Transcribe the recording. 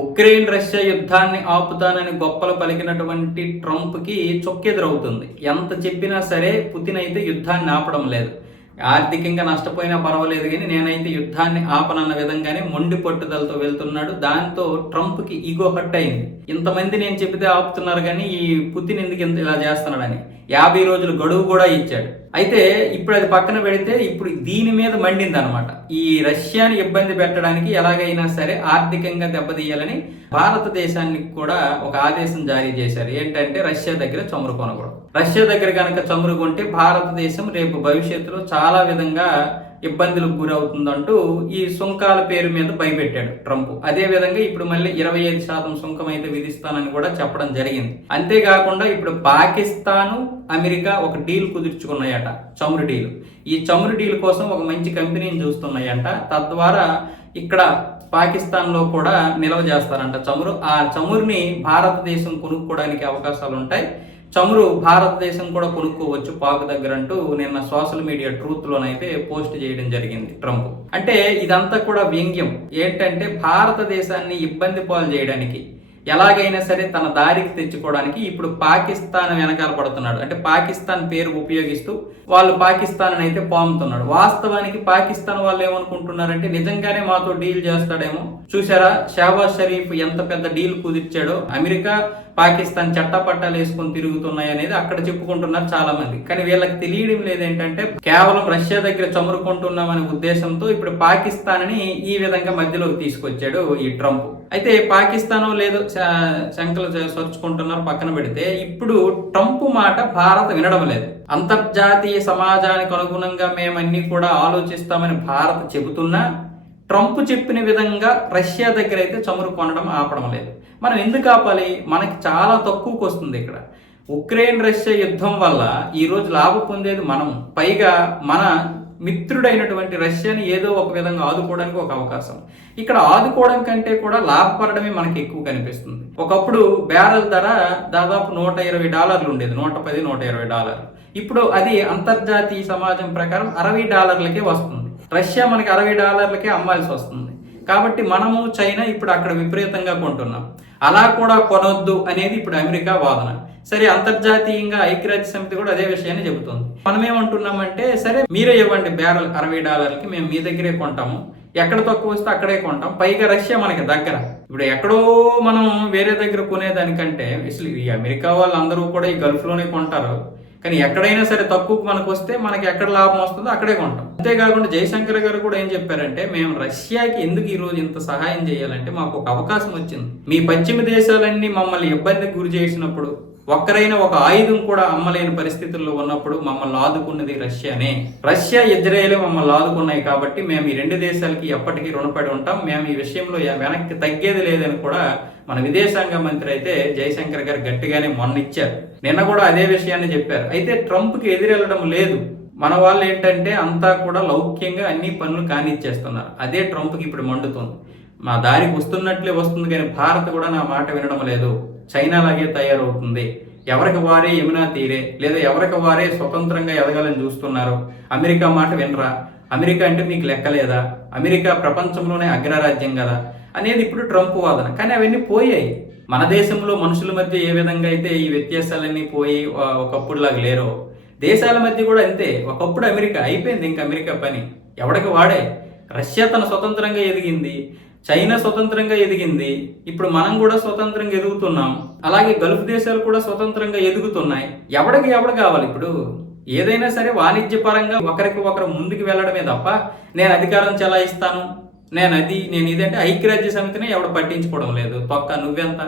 Ukraine Russia యుద్ధాన్ని ఆపుతానని గొప్పలు పలికినటువంటి ట్రంప్కి చొక్కెదురవుతుంది. ఎంత చెప్పినా సరే పుతిన్ అయితే యుద్ధాన్ని ఆపడం లేదు. ఆర్థికంగా నష్టపోయినా పర్వాలేదు కానీ నేనైతే యుద్ధాన్ని ఆపనన్న విధంగానే మొండి పట్టుదలతో వెళ్తున్నాడు. దాంతో ట్రంప్కి ఈగో హర్ట్ అయింది. ఇంతమంది నేను చెబితే ఆపుతున్నారు కానీ ఈ పుతిన్ ఎందుకు ఇలా చేస్తున్నాడని 50 రోజులు గడువు కూడా ఇచ్చాడు. అయితే ఇప్పుడు అది పక్కన పెడితే ఇప్పుడు దీని మీద మండింది అనమాట. ఈ రష్యాని ఇబ్బంది పెట్టడానికి ఎలాగైనా సరే ఆర్థికంగా దెబ్బతీయాలని భారతదేశానికి కూడా ఒక ఆదేశం జారీ చేశారు. ఏంటంటే రష్యా దగ్గర చమురు కొనకూడదు. రష్యా దగ్గర కనుక చమురు కొంటే భారతదేశం రేపు భవిష్యత్తులో చాలా విధంగా ఇబ్బందులకు గురవుతుందంటూ ఈ సుంకాల పేరు మీద భయపెట్టాడు ట్రంప్. అదే విధంగా ఇప్పుడు మళ్ళీ 25% సుంకం అయితే విధిస్తానని కూడా చెప్పడం జరిగింది. అంతేకాకుండా ఇప్పుడు పాకిస్తాను అమెరికా ఒక డీల్ కుదుర్చుకున్నాయట, చమురు డీల్. ఈ చమురు డీల్ కోసం ఒక మంచి కంపెనీని చూస్తున్నాయంట. తద్వారా ఇక్కడ పాకిస్తాన్లో కూడా నిల్వ చేస్తారంట చమురు. ఆ చమురుని భారతదేశం కొనుక్కోవడానికి అవకాశాలు ఉంటాయి. చమురు భారతదేశం కూడా కొనుక్కోవచ్చు పాక్ దగ్గర అంటూ నిన్న సోషల్ మీడియా ట్రూత్ లోనైతే పోస్ట్ చేయడం జరిగింది ట్రంప్. అంటే ఇదంతా కూడా వ్యంగ్యం. ఏంటంటే భారతదేశాన్ని ఇబ్బంది పాలు చేయడానికి ఎలాగైనా సరే తన దారికి తెచ్చుకోవడానికి ఇప్పుడు పాకిస్తాన్ వెనకాల పడుతున్నాడు. అంటే పాకిస్తాన్ పేరు ఉపయోగిస్తూ వాళ్ళు పాకిస్తాన్ అయితే పాముతున్నాడు. వాస్తవానికి పాకిస్తాన్ వాళ్ళు ఏమనుకుంటున్నారంటే నిజంగానే మాతో డీల్ చేస్తాడేమో. చూసారా షహబాజ్ షరీఫ్ ఎంత పెద్ద డీల్ కుదిర్చాడో. అమెరికా పాకిస్తాన్ చట్టపట్టాలు వేసుకొని తిరుగుతున్నాయి అనేది అక్కడ చెప్పుకుంటున్నారు చాలా మంది. కానీ వీళ్ళకి తెలియడం లేదేంటంటే కేవలం రష్యా దగ్గర చమురు కొంటున్నామనే ఉద్దేశంతో ఇప్పుడు పాకిస్తాన్ ని ఈ విధంగా మధ్యలోకి తీసుకొచ్చాడు ఈ ట్రంప్. అయితే పాకిస్తాన్ లేదో శంకలు సరుచుకుంటున్నారు పక్కన పెడితే, ఇప్పుడు ట్రంప్ మాట భారత్ వినడం లేదు. అంతర్జాతీయ సమాజానికి అనుగుణంగా మేమన్నీ కూడా ఆలోచిస్తామని భారత్ చెబుతున్నా ట్రంప్ చెప్పిన విధంగా రష్యా దగ్గర అయితే చమురు కొనడం ఆపడం లేదు. మనం ఎందుకు ఆపాలి? మనకి చాలా తక్కువకు వస్తుంది. ఇక్కడ ఉక్రెయిన్ రష్యా యుద్ధం వల్ల ఈరోజు లాభం పొందేది మనం. పైగా మన మిత్రుడైనటువంటి రష్యాని ఏదో ఒక విధంగా ఆదుకోవడానికి ఒక అవకాశం. ఇక్కడ ఆదుకోవడం కంటే కూడా లాభపడమే మనకి ఎక్కువ కనిపిస్తుంది. ఒకప్పుడు బ్యారెల్ ధర దాదాపు $120 ఉండేది, $110-120. ఇప్పుడు అది అంతర్జాతీయ సమాజం ప్రకారం $60 వస్తుంది. రష్యా మనకి $60 అమ్మాల్సి వస్తుంది. కాబట్టి మనము చైనా ఇప్పుడు అక్కడ విపరీతంగా కొంటున్నాం. అలా కూడా కొనొద్దు అనేది ఇప్పుడు అమెరికా వాదన. సరే, అంతర్జాతీయంగా ఐక్యరాజ్య సమితి కూడా అదే విషయాన్ని చెబుతుంది. మనం ఏమంటున్నామంటే సరే మీరే ఇవ్వండి బ్యారెల్ $60, మేము మీ దగ్గరే కొంటాము, ఎక్కడ తక్కువ వస్తే అక్కడే కొంటాం. పైగా రష్యా మనకి దగ్గర. ఇప్పుడు ఎక్కడో మనం వేరే దగ్గర కొనేదానికంటే అసలు ఈ అమెరికా వాళ్ళందరూ కూడా ఈ గల్ఫ్ లోనే కొంటారు. కానీ ఎక్కడైనా సరే తక్కువకు మనకు వస్తే మనకి ఎక్కడ లాభం వస్తుందో అక్కడే కొంటాం. అంతేకాకుండా జయశంకర్ గారు కూడా ఏం చెప్పారంటే మేము రష్యాకి ఎందుకు ఈ రోజు ఇంత సహాయం చేయాలంటే మాకు ఒక అవకాశం వచ్చింది. మీ పశ్చిమ దేశాలన్నీ మమ్మల్ని ఇబ్బందికి గురి చేసినప్పుడు, ఒక్కరైనా ఒక ఆయుధం కూడా అమ్మలేని పరిస్థితుల్లో ఉన్నప్పుడు మమ్మల్ని ఆదుకున్నది రష్యానే. రష్యా ఇజ్రాయెల్ మమ్మల్ని ఆదుకున్నాయి కాబట్టి మేము ఈ 2 దేశాలకి ఎప్పటికీ రుణపడి ఉంటాం. మేము ఈ విషయంలో వెనక్కి తగ్గేది లేదని కూడా మన విదేశాంగ మంత్రి అయితే జయశంకర్ గారు గట్టిగానే మొన్న ఇచ్చారు. నిన్న కూడా అదే విషయాన్ని చెప్పారు. అయితే ట్రంప్కి ఎదురెళ్ళడం లేదు. మన వాళ్ళు ఏంటంటే అంతా కూడా లౌక్యంగా అన్ని పనులు కానిచ్చేస్తున్నారు. అదే ట్రంప్కి ఇప్పుడు మండుతుంది. మా దారికి వస్తున్నట్లే వస్తుంది కానీ భారత్ కూడా నా మాట వినడం లేదు. చైనా లాగే తయారవుతుంది. ఎవరికి వారే యమునా తీరే, లేదా ఎవరికి వారే స్వతంత్రంగా ఎదగాలని చూస్తున్నారు. అమెరికా మాట వినరా? అమెరికా అంటే మీకు లెక్కలేదా? అమెరికా ప్రపంచంలోనే అగ్రరాజ్యం కదా అనేది ఇప్పుడు ట్రంప్ వాదన. కానీ అవన్నీ పోయాయి. మన దేశంలో మనుషుల మధ్య ఏ విధంగా అయితే ఈ వ్యత్యాసాలన్నీ పోయి ఒకప్పుడులాగా లేరో, దేశాల మధ్య కూడా అంతే. ఒకప్పుడు అమెరికా అయిపోయింది, ఇంకా అమెరికా పని ఎవరికి వాడే. రష్యా తన స్వతంత్రంగా ఎదిగింది, చైనా స్వతంత్రంగా ఎదిగింది, ఇప్పుడు మనం కూడా స్వతంత్రంగా ఎదుగుతున్నాం. అలాగే గల్ఫ్ దేశాలు కూడా స్వతంత్రంగా ఎదుగుతున్నాయి. ఎవడికి కావాలి? ఇప్పుడు ఏదైనా సరే వాణిజ్యపరంగా ఒకరికి ఒకరు ముందుకు వెళ్ళడమే తప్ప నేను అధికారం చెలాయిస్తాను, నేను ఇదంటే ఐక్యరాజ్య సమితిని ఎవడు పట్టించుకోవడం లేదు. తొక్క నువ్వెంత